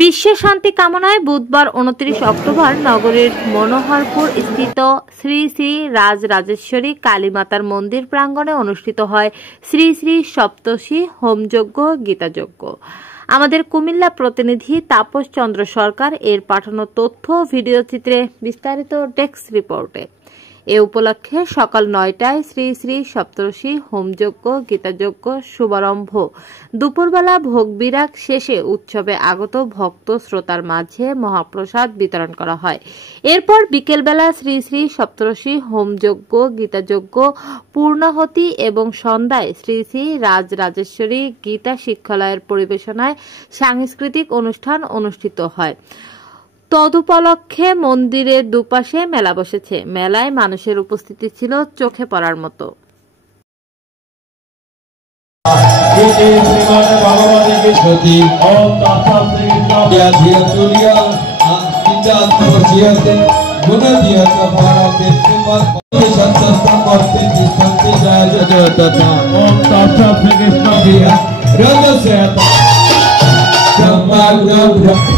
বিশ্ব শান্তি কামনায় বুধবার 29 অক্টোবর নগরীর মনোহরপুর স্থিত শ্রী শ্রী রাজরাজেশ্বরী কালীমাতার মন্দির প্রাঙ্গণে অনুষ্ঠিত হয় শ্রী শ্রী সপ্তর্ষি হোমযজ্ঞ গীতাযজ্ঞ। আমাদের কুমিল্লা প্রতিনিধি তাপস চন্দ্র সরকার এর পাঠানো তথ্য ভিডিও চিত্রে বিস্তারিত ডেস্ক রিপোর্টে। এ উপলক্ষে সকাল 9টায় শ্রী শ্রী সপ্তর্ষি হোমযজ্ঞ গীতাযজ্ঞ শুভারম্ভ। দুপুরবেলা ভোগ বিরাগ শেষে উৎসবে আগত ভক্ত শ্রোতার মাঝে মহাপ্রসাদ বিতরণ করা হয়। এরপর বিকেলবেলা শ্রী শ্রী সপ্তর্ষি হোমযজ্ঞ গীতাযজ্ঞ পূর্ণাহতি এবং সন্ধ্যায় শ্রী শ্রী রাজরাজেশ্বরী গীতা শিক্ষালয়ের পরিবেশনায় সাংস্কৃতিক অনুষ্ঠান অনুষ্ঠিত হয়। তদুপলক্ষে মন্দিরের দুপাশে মেলা বসেছে। মেলায় মানুষের উপস্থিতি ছিল চোখে পড়ার মতো। Om